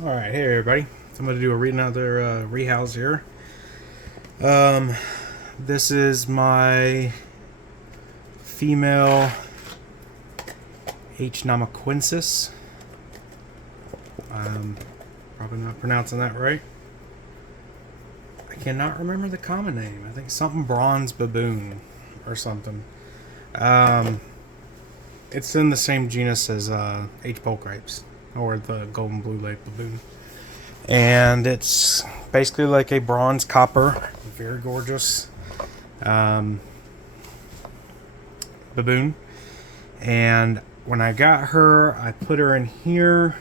Alright, hey everybody. I'm going to do another rehouse here. Um, this is my female Namaquensis. Probably not pronouncing that right. I cannot remember the common name. I think something bronze baboon or something. It's in the same genus as H. pulchripes, or the golden blue lake baboon. And it's basically like a bronze copper, very gorgeous baboon. And when I got her, I put her in here.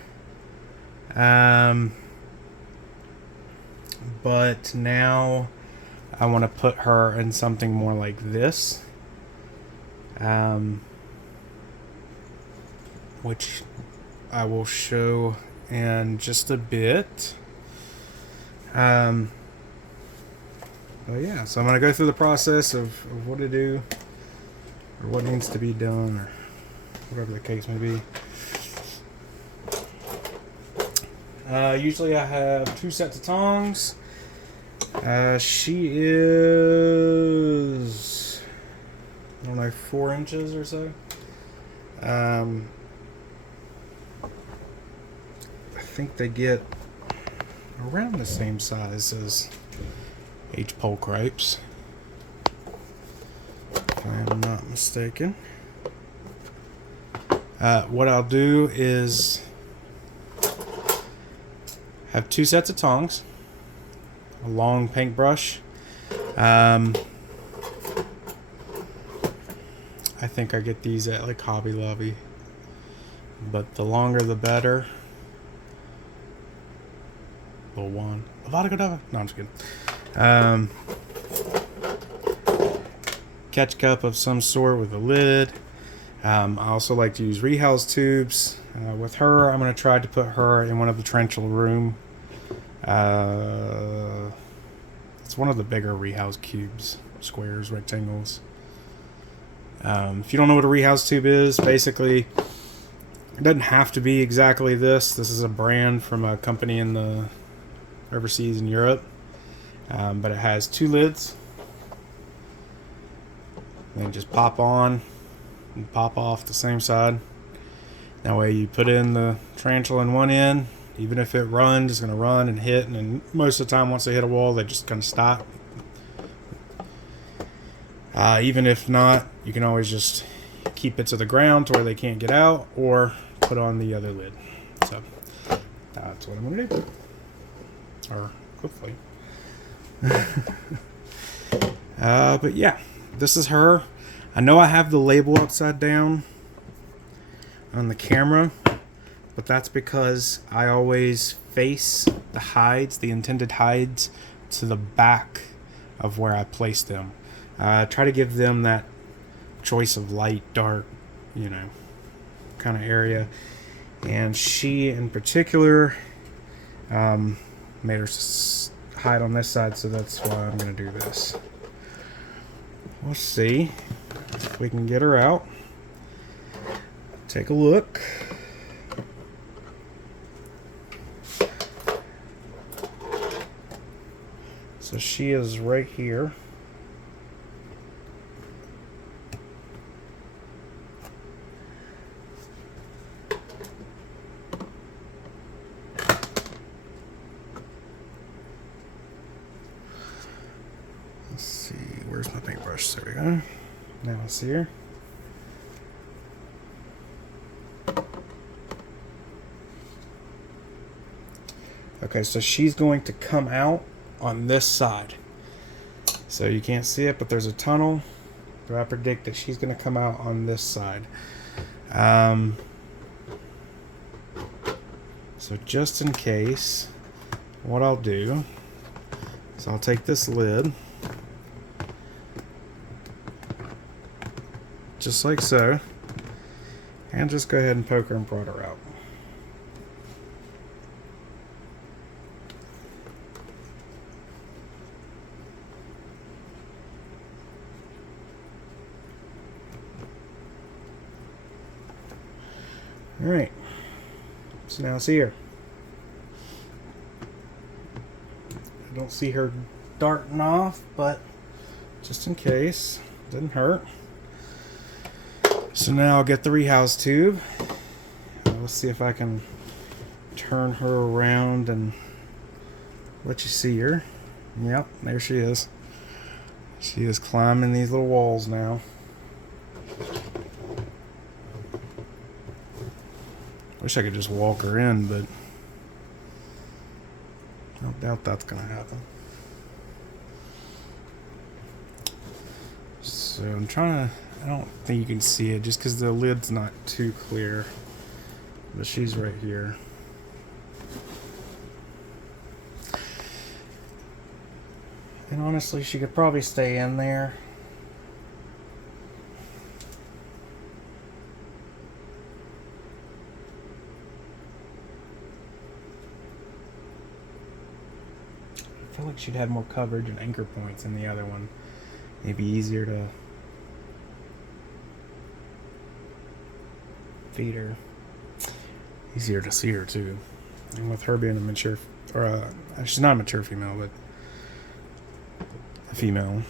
But now I want to put her in something more like this. Which I will show in just a bit. But yeah, so I'm going to go through the process of what to do, or what needs to be done, or whatever the case may be. Usually I have 2 sets of tongs. She is, I don't know, 4 inches or so. I think they get around the same size as H. pulchripes, if I am not mistaken. What I'll do is have 2 sets of tongs, a long paintbrush. I think I get these at like Hobby Lobby, but the longer the better. Little one. Avada Kedavra. No, I'm just kidding. Catch cup of some sort with a lid. I also like to use rehouse tubes. With her, I'm going to try to put her in one of the torrential room. It's one of the bigger rehouse cubes, squares, rectangles. If you don't know what a rehouse tube is, basically, it doesn't have to be exactly this. This is a brand from a company in the overseas in Europe, but it has 2 lids. Then just pop on and pop off the same side. That way you put in the tarantula in one end. Even if it runs, it's going to run and hit, and then most of the time once they hit a wall, they just kind of stop. Even if not, you can always just keep it to the ground to where they can't get out, or put on the other lid. So that's what I'm going to do. Or hopefully. But yeah, this is her. I know I have the label upside down on the camera, but that's because I always face the hides, the intended hides, to the back of where I place them. Try to give them that choice of light, dark, kind of area. And she in particular made her hide on this side, so that's why I'm going to do this. We'll see if we can get her out. Take a look. So she is right here. Let's see, where's my paintbrush? There we go. Now I see her. Okay, so she's going to come out on this side. So you can't see it, but there's a tunnel. So I predict that she's going to come out on this side. So just in case, what I'll do is I'll take this lid, just like so, and just go ahead and poke her and prod her out. Alright, so now see here. I don't see her darting off, but just in case, didn't hurt. So now I'll get the rehouse tube. Let's see if I can turn her around and let you see her. Yep, there she is. She is climbing these little walls now. Wish I could just walk her in, but I don't doubt that's gonna happen. So I'm trying to, I don't think you can see it just because the lid's not too clear, but she's right here. And honestly, she could probably stay in there. I feel like she'd have more coverage and anchor points in the other one. Maybe easier to feed her. Easier to see her too. And with her being a mature, or she's not a mature female, but a female.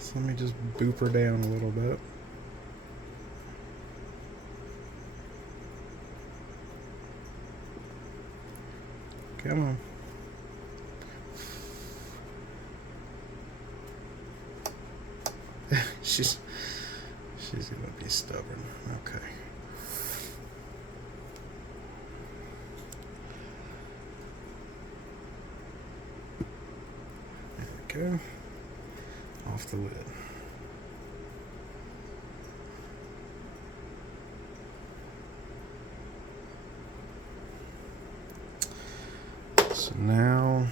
So let me just boop her down a little bit. Come on. she's gonna be stubborn. Okay. There we go. Off the lid. So now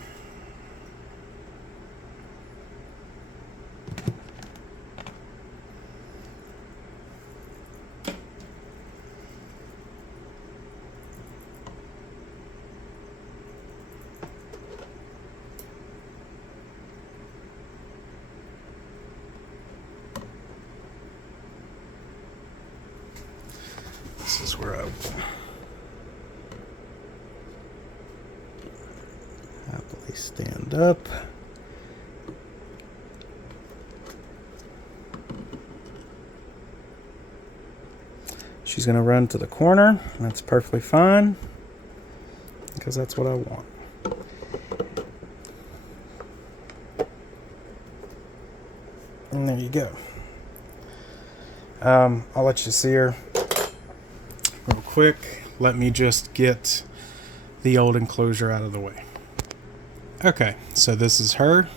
this is where I will happily stand up. She's going to run to the corner. That's perfectly fine because that's what I want. And there you go. I'll let you see her real quick. Let me just get the old enclosure out of the way. Okay, so this is her.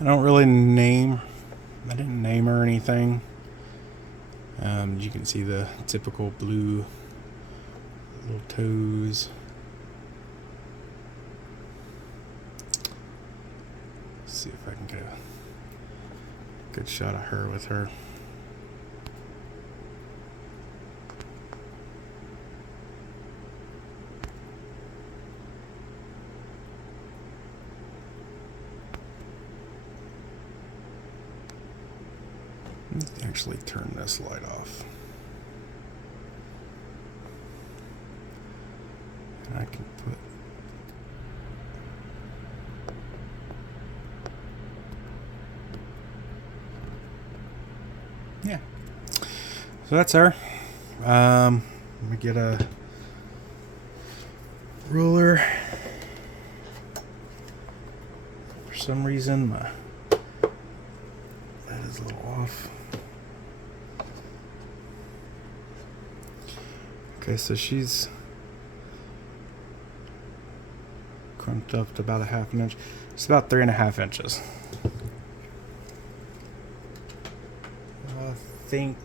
I didn't name her or anything. You can see the typical blue little toes. Let's see if I can get a good shot of her with her. Let's actually turn this light off. And I can put yeah. So that's her. Let me get a ruler. For some reason that is a little off. Okay, so she's crumped up to about a half an inch. It's about 3.5 inches. I think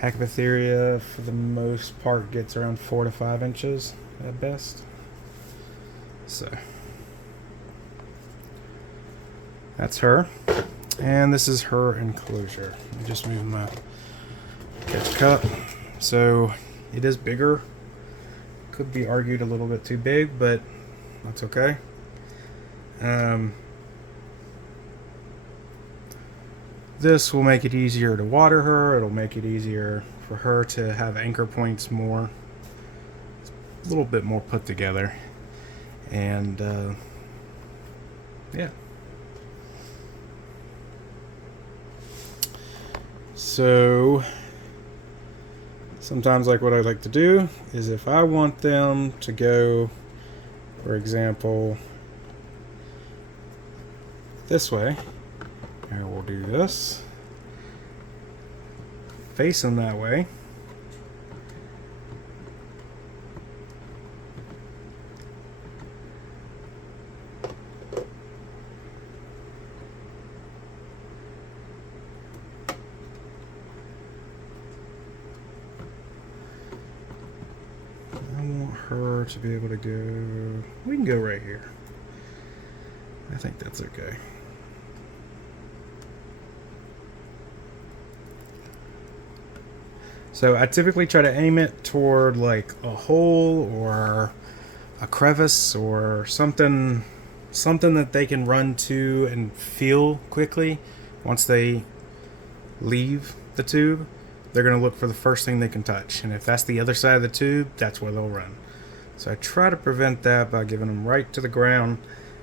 Harpactira, for the most part, gets around 4 to 5 inches at best. So that's her, and this is her enclosure. Let me just move my catch cup. So it is bigger. Could be argued a little bit too big, but that's okay. This this will make it easier to water her. It'll make it easier for her to have anchor points more. It's a little bit more put together. And yeah. So sometimes, like, what I like to do is, if I want them to go, for example, this way, and we'll do this, face them that way. Her to be able to go, we can go right here. I think that's okay. So I typically try to aim it toward like a hole or a crevice or something that they can run to and feel quickly. Once they leave the tube, they're going to look for the first thing they can touch, and if that's the other side of the tube, that's where they'll run. So I try to prevent that by giving them right to the ground,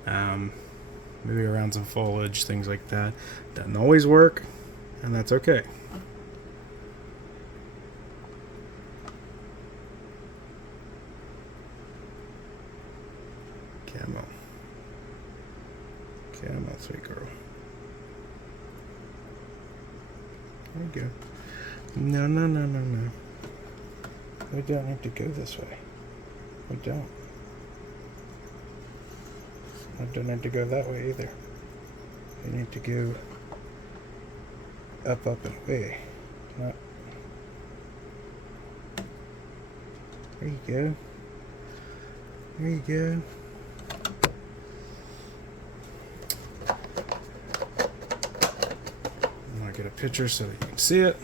maybe around some foliage, things like that. Doesn't always work, and that's okay. Camo, sweet girl. There you go. No. We don't have to go this way. We don't. I don't need to go that way either. We need to go up and away. Not. There you go. There you go. I'm gonna get a picture so that you can see it.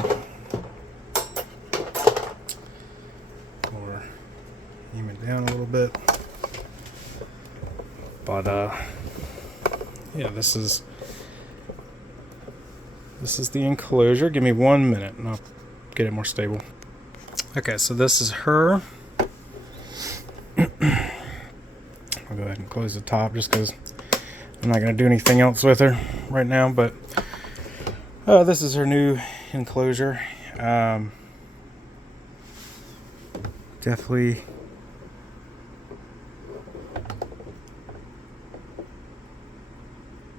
Or aim it down a little bit. But yeah, this is the enclosure. Give me 1 minute and I'll get it more stable. Okay, so this is her. I'll go ahead and close the top just because I'm not going to do anything else with her right now. But this is her new enclosure. Definitely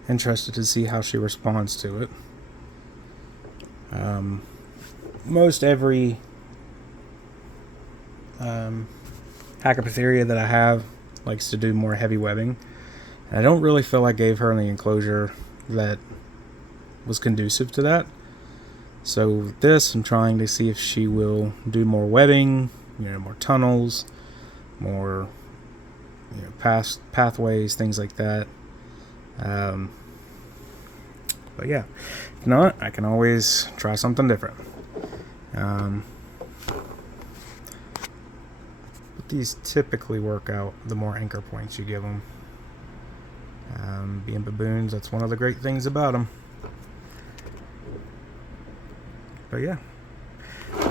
interested to see how she responds to it. Most every Harpactira that I have likes to do more heavy webbing. And I don't really feel I gave her the enclosure that was conducive to that. So with this, I'm trying to see if she will do more webbing, more tunnels, more pathways, things like that. But yeah, if not, I can always try something different. But these typically work out the more anchor points you give them. Being baboons, that's one of the great things about them. But yeah,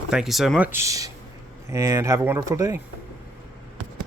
thank you so much, and have a wonderful day.